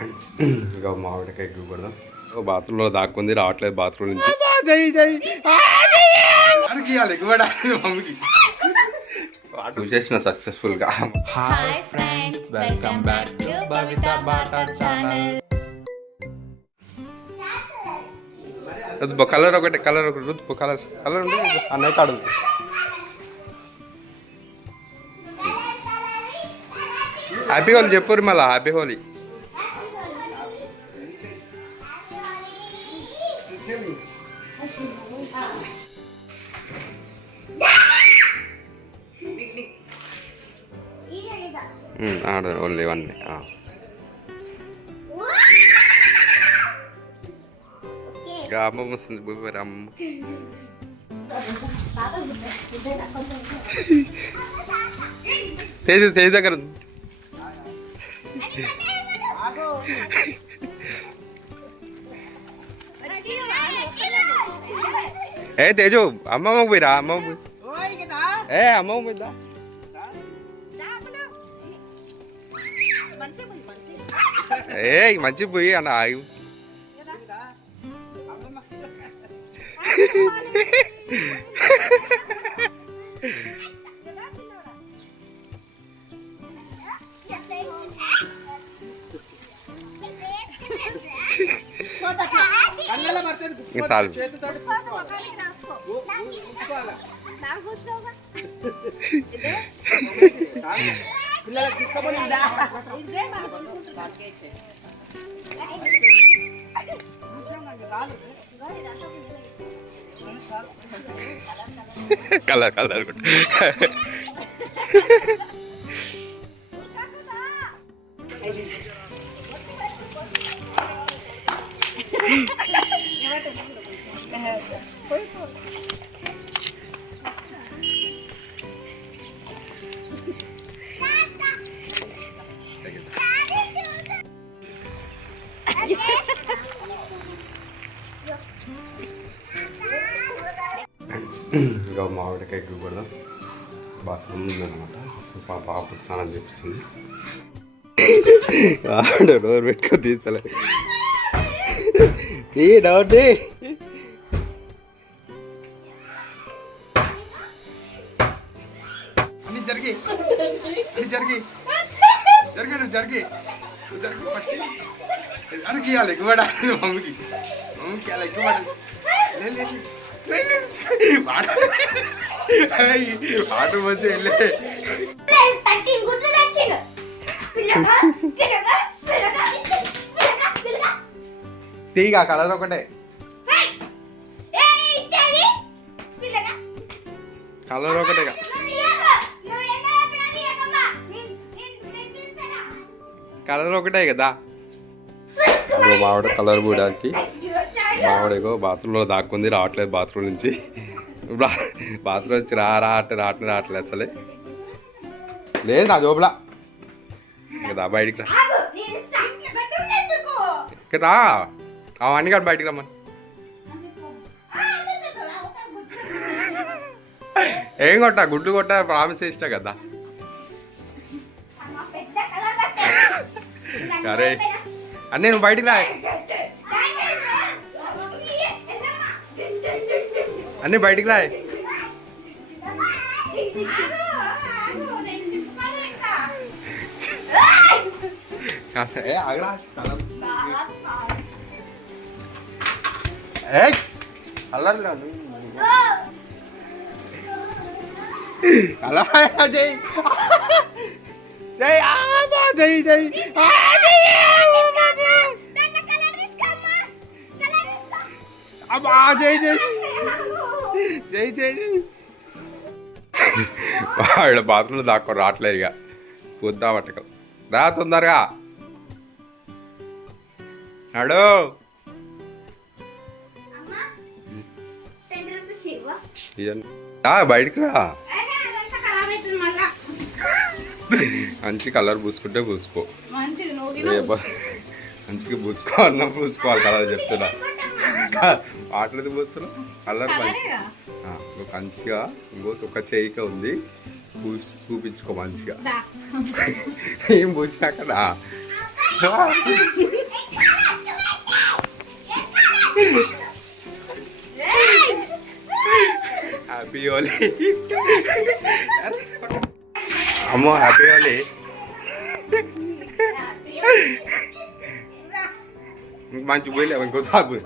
ఇంకా మామిడికాయ కొడదాం. బాత్రూంలో దాక్కుంది, రావట్లేదు బాత్రూమ్ నుంచి. జై జై మమ్మీకి చేసిన సక్సెస్ఫుల్ గా. Hi friends, welcome back to Bhavita Bata channel. Colour ఒకటి కలర్ ఉంది అన్నయ్య తాడు. హ్యాపీ హోలీ చెప్పుర్రి మళ్ళా. హ్యాపీ హోలీ. ఆడ ఓన్లీ వన్. అమ్మమ్మ వస్తుంది. బుబ్బరి అమ్మ తేజ్ దగ్గర ఏ తేజు అమ్మమ్మ పోయిరా. అమ్మమ్మ ఏ అమ్మమ్మ పోయిద్దా. ఏ మంచి పోయి అన్న ఆగు. చాలు. కలర్ కలర్ ఇంకా మామిడికాయ కొడదాం. బాత్రూమ్ ఉందన్నమాట. పాప స్నానం చేపిస్తుంది. డోర్ పెట్టుకో తీసలే. డౌట్ జరిగి జరిగి జరిగి నువ్వు జరిగి ఫస్ట్ అడిగి ఇవ్వాలి. ఎక్కువ మమ్మీకి మమ్మీకి అలా ఎక్కువ ఆటో బస్సు వెళ్ళే తీగా కలర్ ఒకటే. కలర్ ఒకటే కలర్ ఒకటే కదా. మామిడ కలర్ పూయడానికి మామిడేగో బాత్రూంలో దాక్కుంది, రావట్లేదు బాత్రూమ్ నుంచి. బాత్రూమ్ నుంచి రావట్లేదు అసలే. లేదు నా జోబులా కదా. బయటికి రా. ఇక్కడ రా. అవన్నీ కాదు బయటికి రమ్మని. ఏం కొట్టా గుడ్డు కొట్టా ప్రామిస్ చేసినా కదా. అరే అన్నీ నువ్వు బయటికి రా. అన్నీ బయటికి రా. అల్లర్లా అలా జై జై జై జై అబ్బా జై జై జై జై జై. ఇక్కడ బాత్రూంలో దాక్కో రావట్లేదు. ఇక పొద్దా పట్టకం రా తొందరగా నడు. బయటికి రా. మంచి కలర్ పూసుకుంటే పూసుకో. మంచిగా పూసుకో అన్న పూసుకోవాలి. కలర్ చెప్తున్నా. వాటర్ పూస్తున్నావు కలర్ మంచిగా. ఇంకోటి ఒక చేయిక ఉంది, చూపించుకో మంచిగా. ఏం పూసినాక హ్యాపీ హోలీ. అమ్మో హ్యాపీ హోలీ. మంచి పోయలేవు ఇంకో సాగు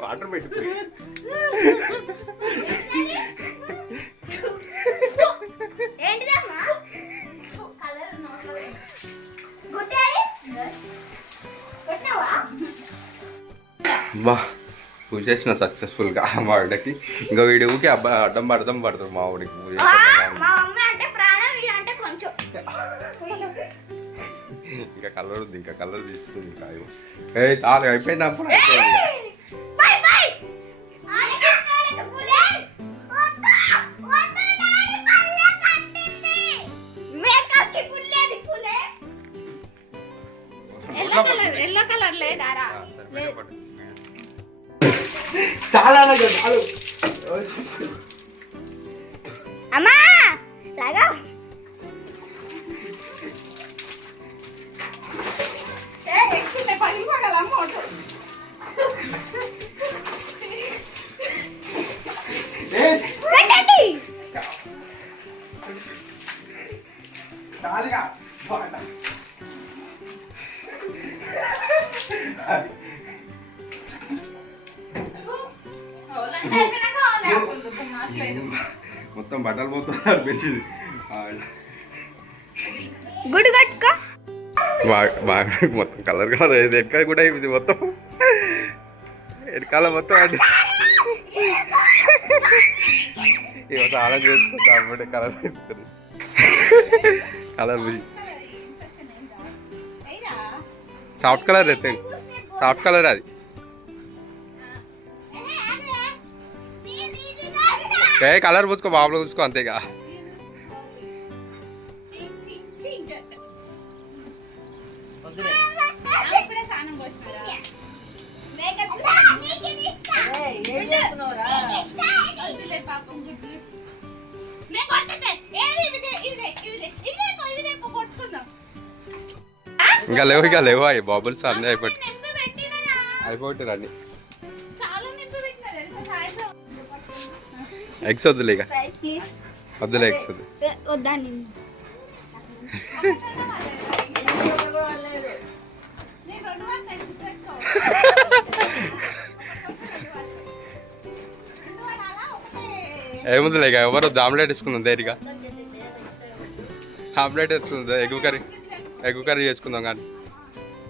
వాటర్ పెట్టిపోయి బా పూజ చేసిన సక్సెస్ఫుల్గా మా వాడికి. ఇంకా వీడికి అడ్డం పడతారు మా వాడికి పూజ. ఇంకా కలర్ ఉంది, ఇంకా కలర్ తీస్తుంది. ఇంకా చాలా అయిపోయింది అప్పుడు ఎల్లో కలర్ లేదారా? చాలా అమ్మా లాగా మొత్తం బట్టలు మొత్తం అనిపించింది. గుడి కట్టుకో బాగా మొత్తం కలర్ కలర్ అయింది. ఎక్కడ కూడా ఇది మొత్తం ఎడకాల మొత్తం అండి. ఇవాళ చాలా చేసుకుంటా అన్నమాట. కలర్ వేస్తుంది, కలర్ సాఫ్ట్ కలర్ అయితే సాఫ్ట్ కలర్ అది. కలర్ పూసుకో బాబులో పూసుకో అంతేగా. ఇంకా లేవు అవి బాబుల్స్ అన్నీ అయిపోయి రండి. ఎగ్స్ వద్దులే, ఇక వద్దులే ఎగ్స్ వద్దు. వద్దండి. ఏముందిలే ఇక ఎవరు ఆమ్లెట్ వేసుకుందాం. దేనిగా ఆమ్లెట్ వేసుకుందాం, ఎగ్ కర్రీ చేసుకుందాం కానీ.